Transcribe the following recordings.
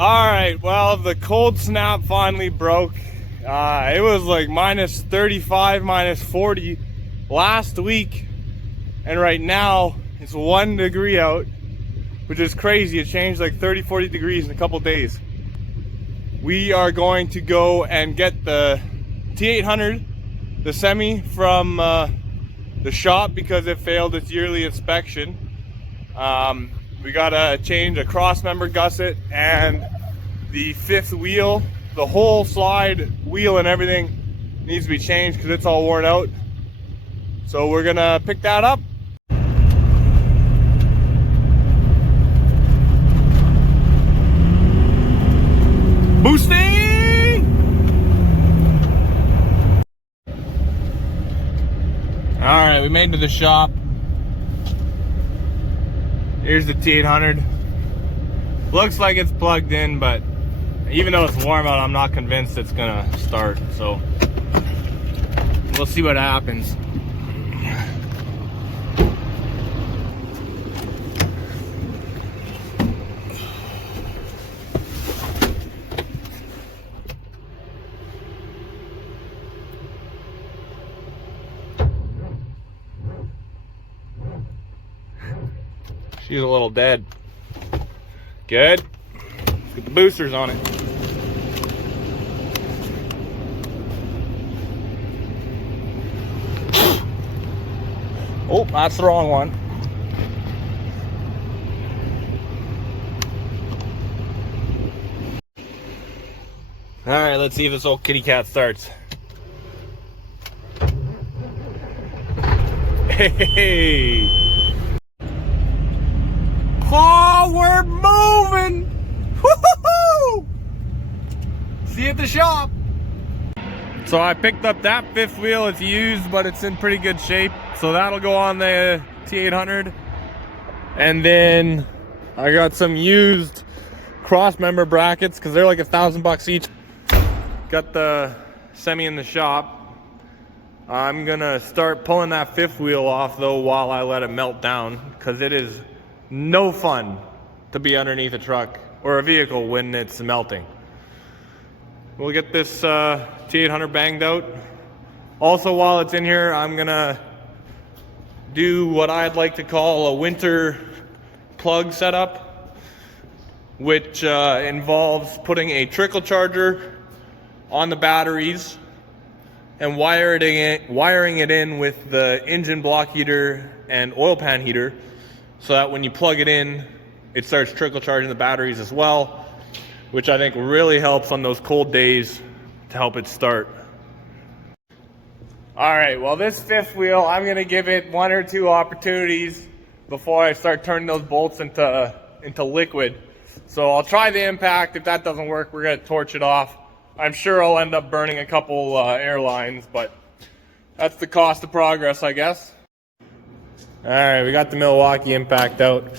Alright, well, the cold snap finally broke. It was like minus 35, minus 40 last week, and right now it's 1 degree out, which is crazy. It changed like 30, 40 degrees in a couple days. We are going to go and get the T800, the semi, from the shop because it failed its yearly inspection. We gotta change a cross member gusset and the fifth wheel. The whole slide wheel and everything needs to be changed because it's all worn out. So we're gonna pick that up. Boosting! Alright, we made it to the shop. Here's the T800. Looks like it's plugged in, but even though it's warm out, I'm not convinced it's gonna start. So we'll see what happens. She's a little dead. Good. Let's get the boosters on it. Oh, that's the wrong one. All right, let's see if this old kitty cat starts. Hey! Oh, we're moving! Woo-hoo-hoo! See you at the shop. So I picked up that fifth wheel. It's used, but it's in pretty good shape. So that'll go on the T800. And then I got some used cross member brackets because they're like $1,000 each. Got the semi in the shop. I'm gonna start pulling that fifth wheel off though while I let it melt down, because it is no fun to be underneath a truck or a vehicle when it's melting. We'll get this T800 banged out. Also, while it's in here, I'm gonna do what I'd like to call a winter plug setup, which involves putting a trickle charger on the batteries and wiring it in with the engine block heater and oil pan heater, so that when you plug it in, it starts trickle charging the batteries as well, which I think really helps on those cold days to help it start. All right, well, this fifth wheel, I'm gonna give it 1 or 2 opportunities before I start turning those bolts into liquid. So I'll try the impact. If that doesn't work, we're gonna torch it off. I'm sure I'll end up burning a couple airlines, but that's the cost of progress, I guess. All right, we got the Milwaukee impact out.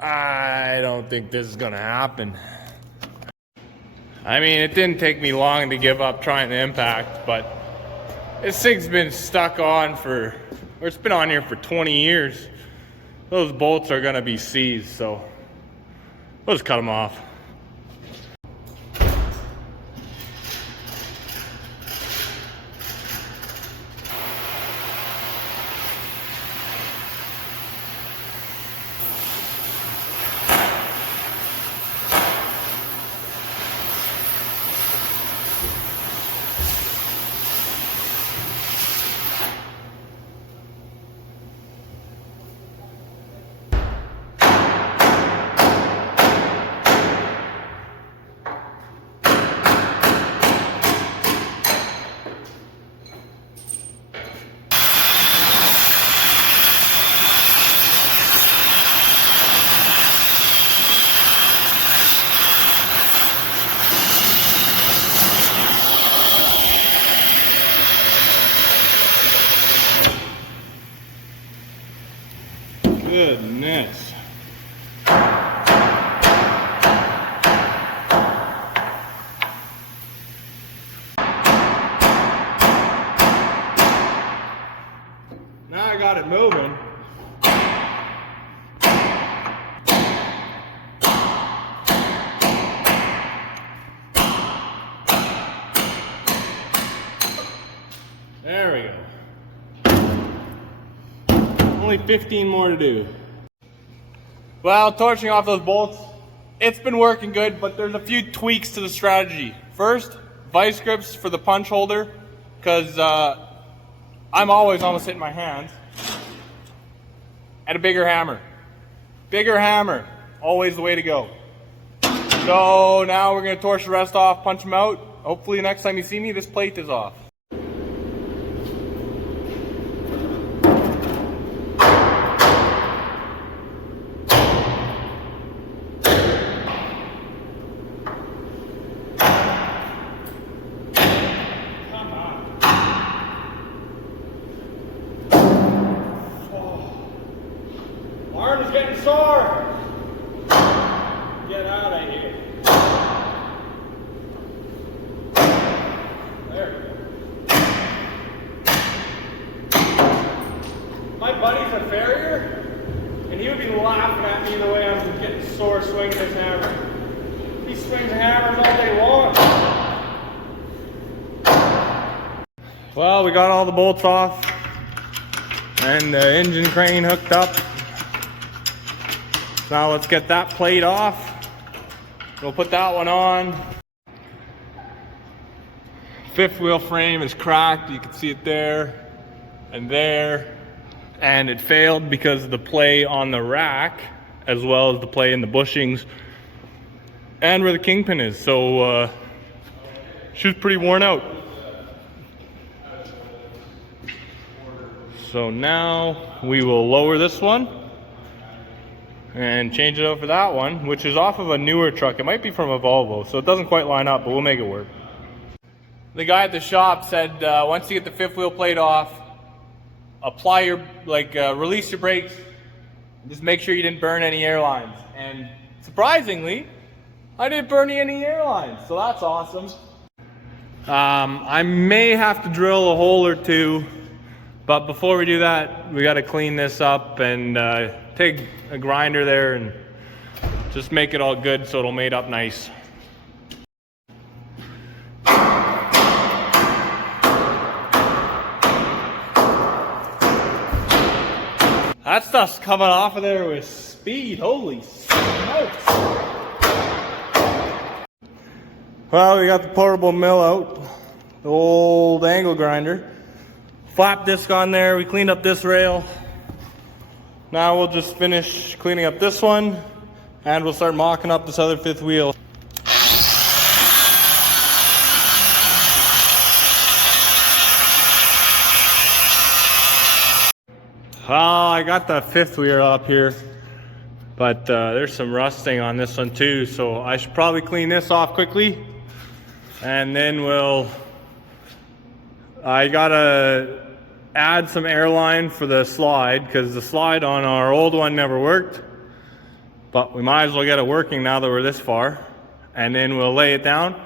I don't think this is gonna happen. I mean, it didn't take me long to give up trying the impact, but this thing's been stuck on it's been on here for 20 years. Those bolts are gonna be seized, so we'll just cut them off. Goodness. Now I got it moving. Only 15 more to do. Well, torching off those bolts, it's been working good, but there's a few tweaks to the strategy. First, vice grips for the punch holder, because I'm always almost hitting my hands. And a bigger hammer. Bigger hammer, always the way to go. So now we're gonna torch the rest off, punch them out. Hopefully next time you see me, this plate is off. Arm is getting sore. Get out of here. There. My buddy's a farrier, and he would be laughing at me the way I'm getting sore swinging this hammer. He swings hammers all day long. Well, we got all the bolts off, and the engine crane hooked up. Now let's get that plate off. We'll put that one on. Fifth wheel frame is cracked. You can see it there and there. And it failed because of the play on the rack, as well as the play in the bushings and where the kingpin is. So she was pretty worn out. So now we will lower this one and change it out for that one, which is off of a newer truck. It might be from a Volvo, so it doesn't quite line up, but we'll make it work. The guy at the shop said once you get the fifth wheel plate off, apply your, release your brakes, just make sure you didn't burn any airlines. And surprisingly, I didn't burn any airlines, so that's awesome. I may have to drill a hole or two, but before we do that, we got to clean this up and take a grinder there and just make it all good so it'll mate up nice. That stuff's coming off of there with speed, holy smokes. Well, we got the portable mill out, the old angle grinder. Flap disc on there, we cleaned up this rail. Now we'll just finish cleaning up this one, and we'll start mocking up this other fifth wheel. Oh, I got the fifth wheel up here, but there's some rusting on this one too, so I should probably clean this off quickly, and then I gotta add some airline for the slide, because the slide on our old one never worked, but we might as well get it working now that we're this far. And then we'll lay it down,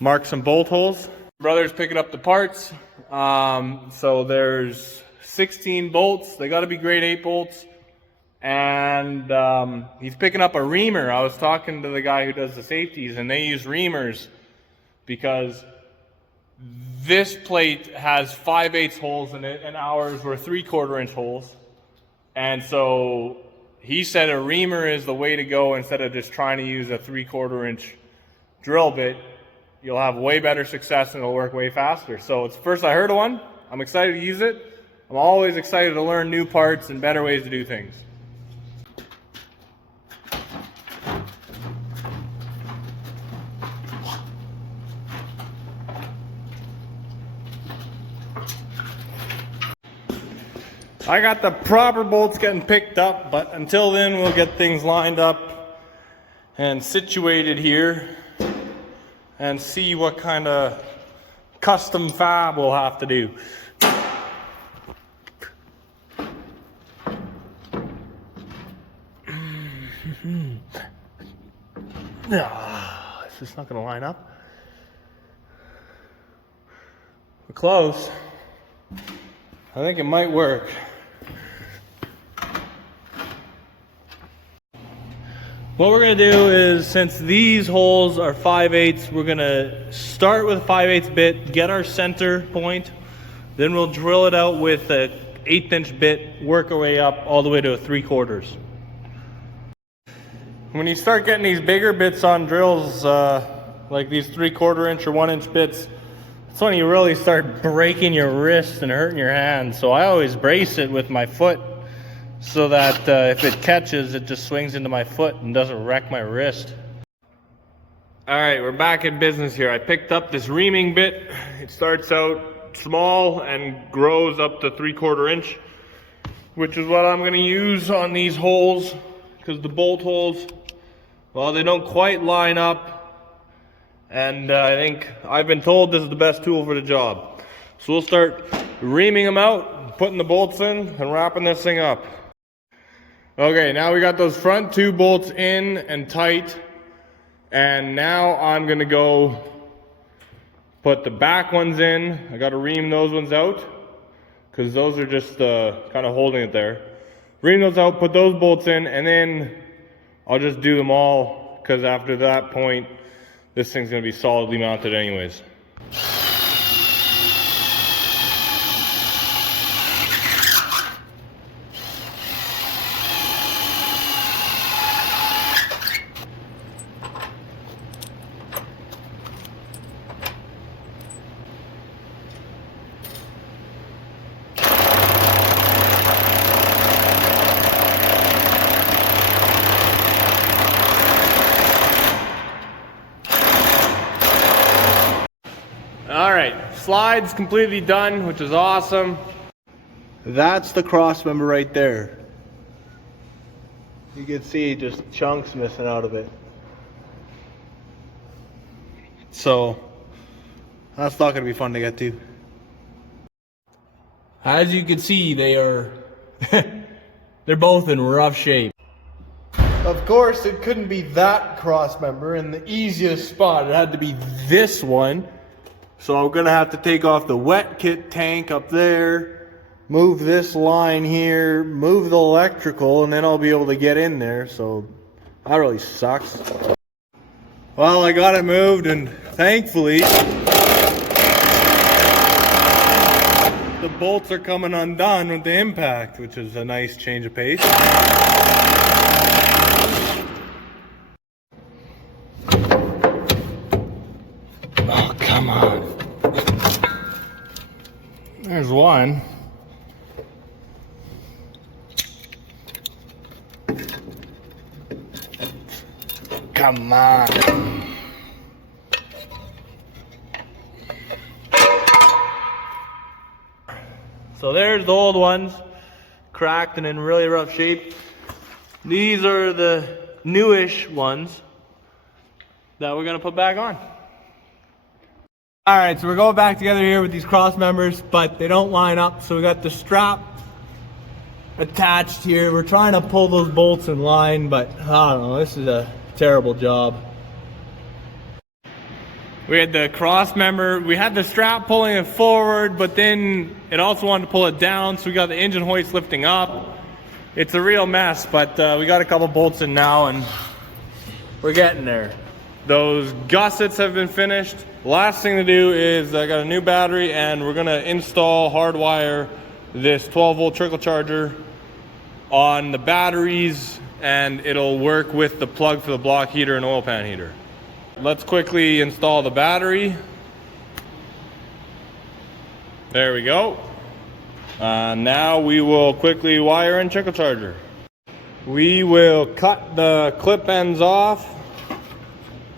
mark some bolt holes. Brother's picking up the parts, so there's 16 bolts. They got to be grade 8 bolts, and he's picking up a reamer. I was talking to the guy who does the safeties, and they use reamers because this plate has 5/8 holes in it, and ours were 3/4 inch holes. And so he said a reamer is the way to go instead of just trying to use a 3/4 inch drill bit. You'll have way better success and it'll work way faster. So it's the first I heard of one. I'm excited to use it. I'm always excited to learn new parts and better ways to do things. I got the proper bolts getting picked up, but until then we'll get things lined up and situated here and see what kind of custom fab we'll have to do. Is this not going to line up? We're close. I think it might work. What we're going to do is, since these holes are 5/8, we're going to start with a 5/8 bit, get our center point, then we'll drill it out with a 1/8" bit, work our way up all the way to a 3/4. When you start getting these bigger bits on drills, like these 3/4" or 1" bits, that's when you really start breaking your wrist and hurting your hand. So I always brace it with my foot so that if it catches, it just swings into my foot and doesn't wreck my wrist. All right, we're back in business here. I picked up this reaming bit. It starts out small and grows up to 3/4", which is what I'm gonna use on these holes, because the bolt holes, well, they don't quite line up. And I think I've been told this is the best tool for the job. So we'll start reaming them out, putting the bolts in, and wrapping this thing up. Okay, now we got those front 2 bolts in and tight. And now I'm gonna go put the back ones in. I gotta ream those ones out, because those are just kind of holding it there. Ream those out, put those bolts in, and then I'll just do them all, because after that point, this thing's gonna be solidly mounted anyways. All right, slide's completely done, which is awesome. That's the cross member right there. You can see just chunks missing out of it. So that's not gonna be fun to get to. As you can see, they are they're both in rough shape. Of course, it couldn't be that cross member in the easiest spot. It had to be this one. So I'm gonna have to take off the wet kit tank up there, move this line here, move the electrical, and then I'll be able to get in there. So that really sucks. Well, I got it moved, and thankfully the bolts are coming undone with the impact, which is a nice change of pace. Oh, come on. There's one. Come on. So there's the old ones, cracked and in really rough shape. These are the newish ones that we're gonna put back on. All right, so we're going back together here with these cross members, but they don't line up. So we got the strap attached here. We're trying to pull those bolts in line, but I don't know, this is a terrible job. We had the cross member, we had the strap pulling it forward, but then it also wanted to pull it down, so we got the engine hoist lifting up. It's a real mess, but we got a couple bolts in now and we're getting there. Those gussets have been finished. Last thing to do is I got a new battery and we're gonna install, hardwire this 12-volt trickle charger on the batteries, and it'll work with the plug for the block heater and oil pan heater. Let's quickly install the battery. There we go. Now we will quickly wire in trickle charger. We will cut the clip ends off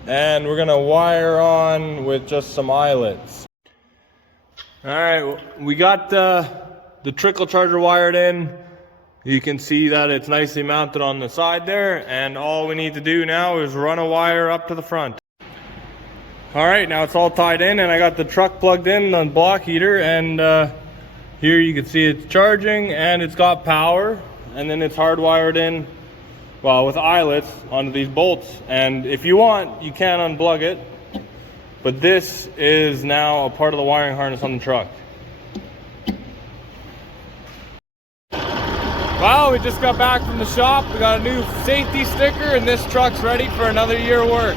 and we're gonna wire on with just some eyelets. All right, we got the trickle charger wired in. You can see that it's nicely mounted on the side there, and all we need to do now is run a wire up to the front. All right, now it's all tied in, and I got the truck plugged in on block heater, and here you can see it's charging and it's got power, and then it's hardwired in, well, with eyelets onto these bolts. And if you want, you can unplug it, but this is now a part of the wiring harness on the truck. Well, we just got back from the shop. We got a new safety sticker and this truck's ready for another year of work.